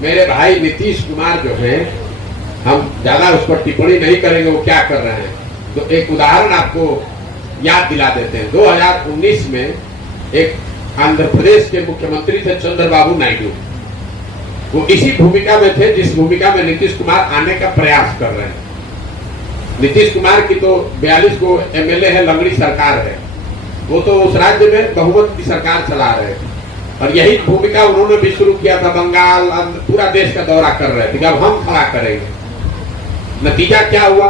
मेरे भाई नीतीश कुमार जो हैं, हम ज्यादा उस पर टिप्पणी नहीं करेंगे वो क्या कर रहे हैं। तो एक उदाहरण आपको याद दिला देते हैं। 2019 में एक आंध्र प्रदेश के मुख्यमंत्री थे चंद्रबाबू नायडू। वो इसी भूमिका में थे जिस भूमिका में नीतीश कुमार आने का प्रयास कर रहे हैं। नीतीश कुमार की तो 42 को एमएलए है, लंगड़ी सरकार है। वो तो उस राज्य में बहुमत की सरकार चला रहे हैं और यही भूमिका उन्होंने भी शुरू किया था। बंगाल, पूरा देश का दौरा कर रहे थे कि अब हम खड़ा करेंगे। नतीजा क्या हुआ?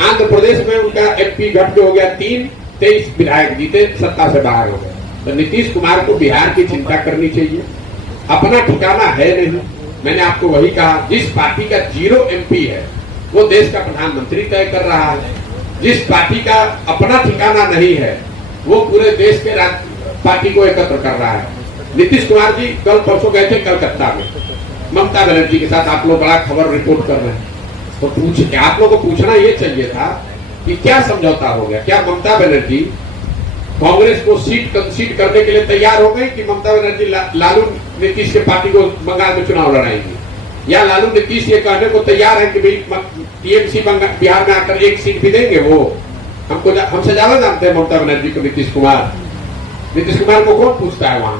आंध्र प्रदेश में उनका एमपी घट हो गया 23 विधायक जीते, सत्ता से बाहर हो गए। तो नीतीश कुमार को बिहार की चिंता करनी चाहिए। अपना ठिकाना है नहीं। मैंने आपको वही कहा, जिस पार्टी का 0 एमपी है वो देश का प्रधानमंत्री तय कर रहा है। जिस पार्टी का अपना ठिकाना नहीं है वो पूरे देश के पार्टी को एकत्र कर रहा है। नीतीश कुमार जी कल परसों गए थे कलकत्ता में ममता बनर्जी के साथ। आप लोग बड़ा खबर रिपोर्ट कर रहे हैं, तो आप लोगों को पूछना ये चाहिए था कि क्या समझौता हो गया। क्या ममता बनर्जी कांग्रेस को सीट कंसीड करने के लिए तैयार हो गई कि ममता बनर्जी लालू नीतीश के पार्टी को बंगाल में चुनाव लड़ाएंगी, या लालू नीतीश ये कहने को तैयार है कि भाई टीएमसी बिहार में आकर एक सीट भी देंगे। वो हमसे ज्यादा जानते हैं ममता बनर्जी को नीतीश कुमार। नीतीश कुमार को कौन पूछता है वहां?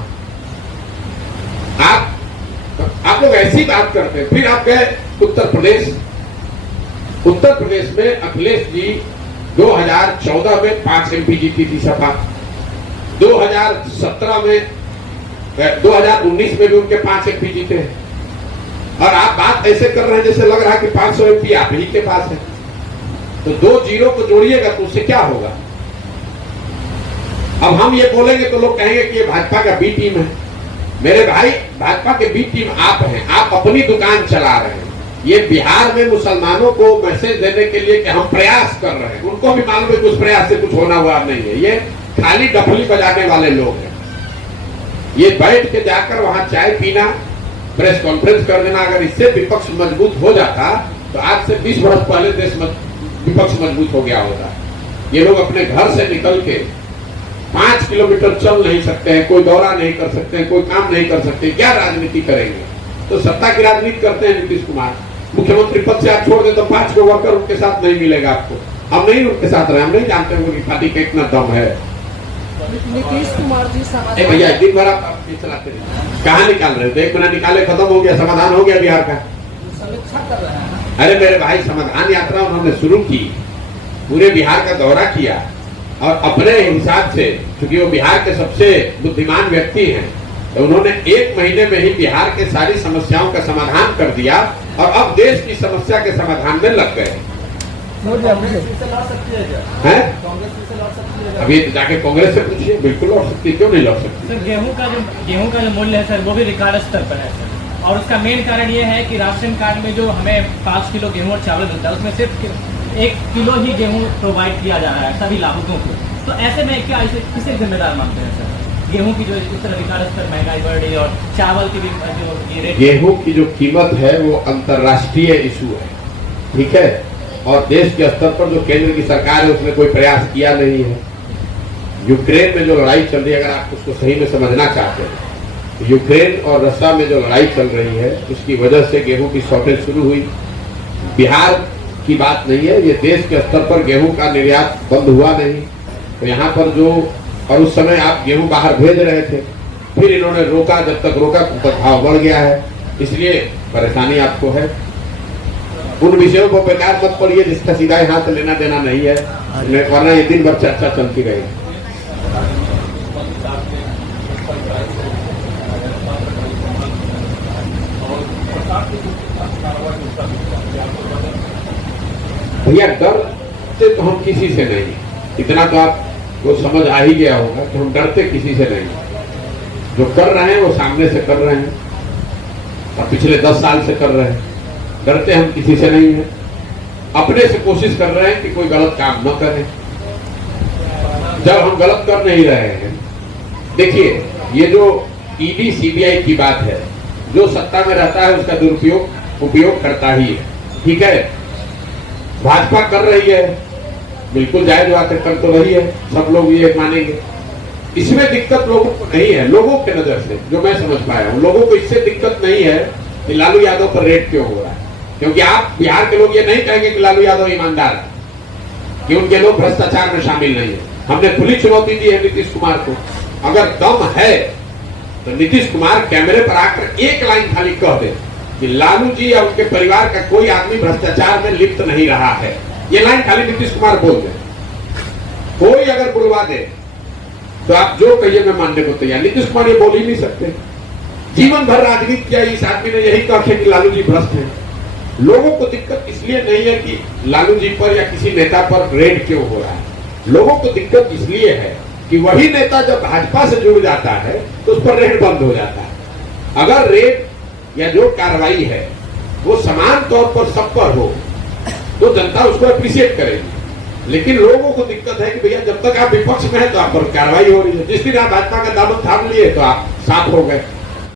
आप लोग ऐसी बात करते हैं। फिर आप गए उत्तर प्रदेश। उत्तर प्रदेश में अखिलेश जी 2014 में 5 एमपी जीती थी सपा। 2017 में 2019 में भी उनके 5 एमपी जीते हैं। और आप बात ऐसे कर रहे हैं जैसे लग रहा है कि 500 एमपी आप ही के पास है। तो 2 जीरो को जोड़िएगा तो उससे क्या होगा? अब हम ये बोलेंगे तो लोग कहेंगे कि ये भाजपा का बी टीम है। मेरे भाई, भाजपा के बी टीम आप हैं। आप अपनी दुकान चला रहे हैं। ये बिहार में मुसलमानों को मैसेज देने के लिए कि हम प्रयास कर रहे हैं, उनको भी मालूम है कि उस प्रयास से कुछ होना हुआ नहीं है। ये खाली डफली बजाने वाले लोग हैं। ये बैठ के जाकर वहां चाय पीना, प्रेस कॉन्फ्रेंस कर देना, अगर इससे विपक्ष मजबूत हो जाता तो आज से 20 वर्ष पहले देश विपक्ष मजबूत हो गया होता। ये लोग अपने घर से निकल के 5 किलोमीटर चल नहीं सकते हैं, कोई दौरा नहीं कर सकते हैं, कोई काम नहीं कर सकते। क्या राजनीति करेंगे? तो सत्ता की राजनीति करते हैं नीतीश कुमार। मुख्यमंत्री पद से आप छोड़ दे तो 5 को वर्कर उनके साथ नहीं मिलेगा आपको। हम नहीं उनके साथ रहे, हम नहीं जानते उनकी पार्टी का इतना दम है। नीतीश कुमार जी भैया दिन भर आप चलाते रहे, कहाँ निकाल रहे थे? 1 महीना निकाले, खत्म हो गया, समाधान हो गया बिहार का। समीक्षा कर रहे हैं। अरे मेरे भाई, समाधान यात्रा उन्होंने शुरू की, पूरे बिहार का दौरा किया और अपने हिसाब से, क्योंकि वो बिहार के सबसे बुद्धिमान व्यक्ति हैं, तो उन्होंने 1 महीने में ही बिहार के सारी समस्याओं का समाधान कर दिया और अब देश की समस्या के समाधान में लग गए। अभी जाके कांग्रेस से पूछिए, बिल्कुल लड़ सकती, क्यों नहीं लड़ सकती? सर, गेहूं का जो मूल्य है सर, वो भी रिकॉर्ड स्तर पर है सर। और उसका मेन कारण ये है कि राशन कार्ड में जो हमें 5 किलो गेहूं और चावल मिलता है, उसमें सिर्फ 1 किलो ही गेहूं प्रोवाइड किया जा रहा है सभी लाभुकों को। तो ऐसे में क्या किसे जिम्मेदार मानते हैं सर? गेहूं की जो इस तरह रिकॉर्ड स्तर महंगाई बढ़ रही है और चावल की भी जो ये रेट, गेहूं की जो कीमत है वो अंतर्राष्ट्रीय इशू है, ठीक है। और देश के स्तर पर जो केंद्र की सरकार है उसने कोई प्रयास किया नहीं है। यूक्रेन में जो लड़ाई चल रही है, अगर आप उसको सही में समझना चाहते हैं, तो यूक्रेन और रशिया में जो लड़ाई चल रही है उसकी वजह से गेहूं की शॉर्टेज शुरू हुई। बिहार की बात नहीं है, ये देश के स्तर पर गेहूं का निर्यात बंद हुआ नहीं। तो यहाँ पर जो, और उस समय आप गेहूं बाहर भेज रहे थे, फिर इन्होंने रोका, जब तक रोका तब तक भाव बढ़ गया है, इसलिए परेशानी आपको है। उन विषयों को बेकार मत पड़िए जिसका सीधा यहाँ से लेना देना नहीं है, वरना ये दिन भर चर्चा चलती रहेगी। भैया डरते तो हम किसी से नहीं, इतना तो आपको समझ आ ही गया होगा कि हम डरते किसी से नहीं। जो कर रहे हैं वो सामने से कर रहे हैं और पिछले 10 साल से कर रहे हैं। डरते हम किसी से नहीं है, अपने से कोशिश कर रहे हैं कि कोई गलत काम न करें। जब हम गलत कर नहीं रहे हैं, देखिए ये जो ईडी सीबीआई की बात है, जो सत्ता में रहता है उसका दुरुपयोग उपयोग करता ही है, ठीक है। भाजपा कर रही है, बिल्कुल जायज बात है, कर तो रही है, सब लोग ये मानेंगे। इसमें दिक्कत लोगों को नहीं है, लोगों के नजर से जो मैं समझ पाया हूं, लोगों को इससे दिक्कत नहीं है कि लालू यादव पर रेड क्यों हो रहा है। क्योंकि आप बिहार के लोग ये नहीं कहेंगे कि लालू यादव ईमानदार है, कि उनके लोग भ्रष्टाचार में शामिल नहीं है। हमने खुली चुनौती दी है नीतीश कुमार को, अगर दम है तो नीतीश कुमार कैमरे पर आकर एक लाइन खाली कह दे कि लालू जी या उनके परिवार का कोई आदमी भ्रष्टाचार में लिप्त नहीं रहा है। ये लाइन खाली नीतीश कुमार बोल दे, कोई अगर बुलवा दे तो आप जो कहिए मैं मानने को तैयार। नीतीश कुमार ये बोल ही नहीं सकते। जीवन भर राजनीति किया इस आदमी ने, यही कहा कि लालू जी भ्रष्ट हैं। लोगों को दिक्कत इसलिए नहीं है कि लालू जी पर या किसी नेता पर रेड क्यों हो रहा है, लोगों को दिक्कत इसलिए है कि वही नेता जब भाजपा से जुड़ जाता है तो उस पर रेड बंद हो जाता है। अगर रेड या जो कार्रवाई है वो समान तौर पर सब पर हो तो जनता उसको अप्रिशिएट करेगी। लेकिन लोगों को दिक्कत है कि भैया जब तक आप विपक्ष में है तो आप पर कार्रवाई हो रही है, जिस दिन आप भाजपा का दामन थाम लिए तो आप साफ हो गए।